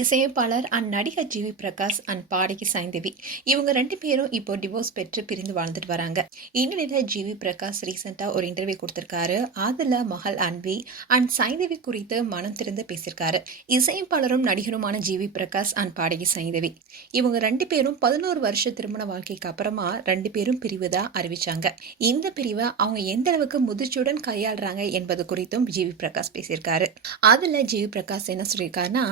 இசையமைப்பாளர் அண்ட் நடிகர் GV Prakash and பாடகி சைந்தவி இவங்க 2 பேரும் இப்போ டிவோர்ஸ் பெற்று பிரிந்து வாழ்ந்துட்டு வராங்க. இந்நிலையில் ஜிவி பிரகாஷ் ரீசெண்டா ஒரு இன்டர்வியூ கொடுத்திருக்காரு. அதுல மகள் அன்வி அண்ட் சைந்தவி குறித்து மனம் திறந்து பேசியிருக்காரு. இசையமைப்பாளரும் நடிகருமான ஜிவி பிரகாஷ் அண்ட் பாடகி சைந்தவி இவங்க 2 பேரும் 11 வருஷ திருமண வாழ்க்கைக்கு அப்புறமா 2 பேரும் பிரிவுதான் அறிவிச்சாங்க. இந்த பிரிவை அவங்க எந்த அளவுக்கு முதிர்ச்சியுடன் கையாளுறாங்க என்பது குறித்தும் ஜிவி பிரகாஷ் பேசியிருக்காரு. அதுல ஜிவி பிரகாஷ் என்ன சொல்லியிருக்காருன்னா,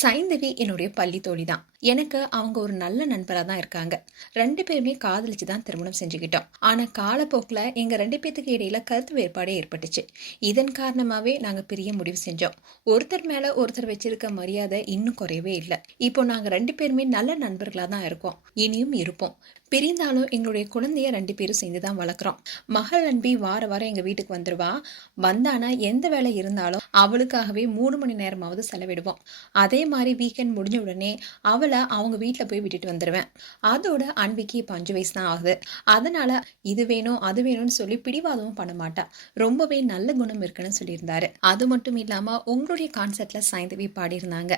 சைந்தவி என்னுடைய பள்ளி தோழி தான். எனக்கு அவங்க ஒரு நல்ல நண்பராக தான் இருக்காங்க. 2 பேருமே காதலிச்சு தான் திருமணம் செஞ்சுக்கிட்டோம். ஆனா காலப்போக்கில் எங்க 2 பேத்துக்கு இடையில கருத்து வேறுபாடே ஏற்பட்டுச்சு. இதன் காரணமாவே நாங்க பிரிய முடிவு செஞ்சோம். ஒருத்தர் மேல ஒருத்தர் வச்சிருக்க மரியாதை இன்னும் குறையவே இல்லை. இப்போ நாங்க 2 பேருமே நல்ல நண்பர்களா தான் இருக்கோம், இனியும் இருப்போம். பிரிந்தாலும் எங்களுடைய குழந்தைய 2 பேரும் சேர்ந்து தான் வளர்க்குறோம். மகள் அன்பி வார வாரம் எங்க வீட்டுக்கு வந்துருவா. வந்தானா எந்த வேலை இருந்தாலும் அவளுக்காகவே 3 மணி நேரமாவது செலவிடுவோம். அதே மாதிரி வீக்கெண்ட் முடிஞ்ச உடனே அவளை அவங்க வீட்டில் போய் விட்டுட்டு வந்துடுவேன். அதோட அன்பிக்கு இப்போ 5 வயசு தான் ஆகுது. அதனால இது வேணும் அது வேணும்னு சொல்லி பிடிவாதமும் பண்ண மாட்டா. ரொம்பவே நல்ல குணம் இருக்குன்னு சொல்லியிருந்தாரு. அது மட்டும் இல்லாம உங்களுடைய கான்சர்ட்ல சைந்தவி பாடியிருந்தாங்க.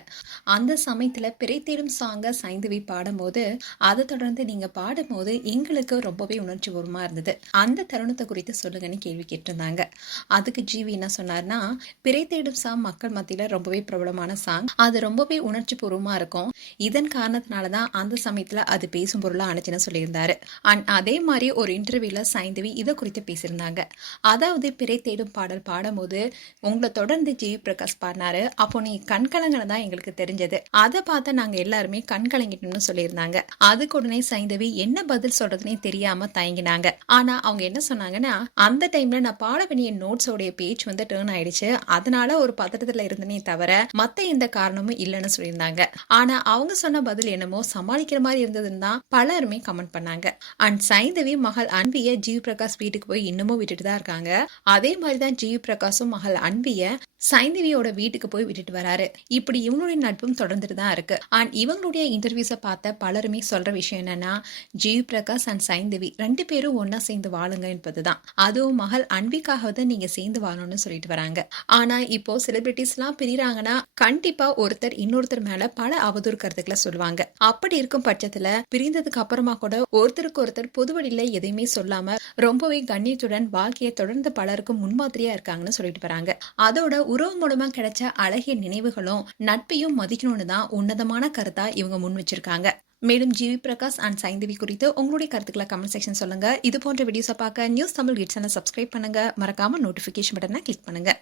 அந்த சமயத்துல பிறை தேடும் சாங்க சைந்தவி பாடும்போது அதை தொடர்ந்து நீங்க பாடும்போது எங்களுக்கு ரொம்பவே உணர்ச்சிபூர்வமா இருந்தது. அந்த தருணத்தை குறித்து சொல்லுங்கன்னு கேள்வி கேட்டிருந்தாங்க. அதுக்கு ஜிவி என்ன சொன்னார்னா, பிறை தேடும் சாங் மக்கள் மத்தியில ரொம்பவே பிரபலமான சாங். அது ரொம்பவே உணர்ச்சி பூர்வமா இருக்கும். இதன் காரணத்தினாலதான் அந்த சமயத்துல அது பேசும் பொருளா அனுச்சுன்னு சொல்லியிருந்தாரு. அண்ட் அதே மாதிரி ஒரு இன்டர்வியூல சைந்தவி இதை குறித்து பேசியிருந்தாங்க. அதாவது பிறை தேடும் பாடல் பாடும்போது உங்களை தொடர்ந்து ஜிவி பிரகாஷ் பாடினாரு. அப்போ நீ கண்கலங்களை தான் எங்களுக்கு தெரிஞ்சது. அதை பார்த்து நாங்க எல்லாருமே கண்கலங்கிட்டோம்னு சொல்லியிருந்தாங்க. அதுக்கு உடனே சைந்தவி என்ன பதில் சொல்றதுனே தெரியாம தயங்கினாங்க. ஆனா அவங்க என்ன சொன்னாங்கன்னா, அந்த டைம்ல நான் பாட வேண்டிய நோட்ஸோடைய பேஜ் வந்து டர்ன் ஆயிடுச்சு. அதனால ஒரு பதட்டத்துல இருந்தனே தவிர மத்த எந்த காரணமும் இல்லைன்னு சொல்லியிருந்தாங்க. ஆனா அவங்க சொன்ன பதில் என்னமோ சமாளிக்கிற மாதிரி இருந்ததுன்னு தான் பலருமே கமெண்ட் பண்ணாங்க. அண்ட் சைந்தவி மகள் அன்விய ஜிவி பிரகாஷ் வீட்டுக்கு போய் இன்னமும் விட்டுட்டு தான் இருக்காங்க. அதே மாதிரிதான் ஜிவி பிரகாஷும் மகள் அன்விய சைந்தவியோட வீட்டுக்கு போய் விட்டுட்டு வராரு. இப்படி இவங்களுடைய நட்பும் தொடர்ந்துட்டு தான் இருக்கு. அண்ட் இவங்களுடைய இன்டர்வியூஸை பார்த்த பலருமே சொல்ற விஷயம் என்னன்னா, ஜிவி பிரகாஷ் அண்ட் சைந்தவி 2 பேரும் ஒன்னா சேர்ந்து வாழுங்க என்பதுதான். அதுவும் மகள் அன்பிக்காக நீங்க சேர்ந்து வாழணும்னு சொல்லிட்டு வராங்க. ஆனா இப்போ செலிபிரிட்டிஸ் எல்லாம் பிரிறாங்கன்னா கண்டிப்பா ஒருத்தர் இன்னொருத்தர் மேல பல அவதூறு கருத்துக்களை சொல்லுவாங்க. அப்படி இருக்கும் பட்சத்துல பிரிந்ததுக்கு அப்புறமா கூட ஒருத்தருக்கு ஒருத்தர் பொதுவெளியில எதையுமே சொல்லாம ரொம்பவே கண்ணியத்துடன் வாழ்க்கையை தொடர்ந்து பலருக்கும் முன்மாதிரியா இருக்காங்கன்னு சொல்லிட்டு வராங்க. அதோட உறவு மூலமா கிடைச்ச அழகிய நினைவுகளும் நட்பையும் மதிக்கணும்னு தான் உன்னதமான கருத்தா இவங்க முன் வச்சிருக்காங்க. மேலும் ஜிவி பிரகாஷ் அண்ட் சைந்தவி குறித்து உங்களுடைய கருத்துக்களை கமெண்ட் செக்ஷன் சொல்லுங்க. இது போன்ற வீடியோஸை பார்க்க news Tamil kids channel subscribe பண்ணுங்க. மறக்காம நோட்டிபிகேஷன் பட்டனை கிளிக் பண்ணுங்க.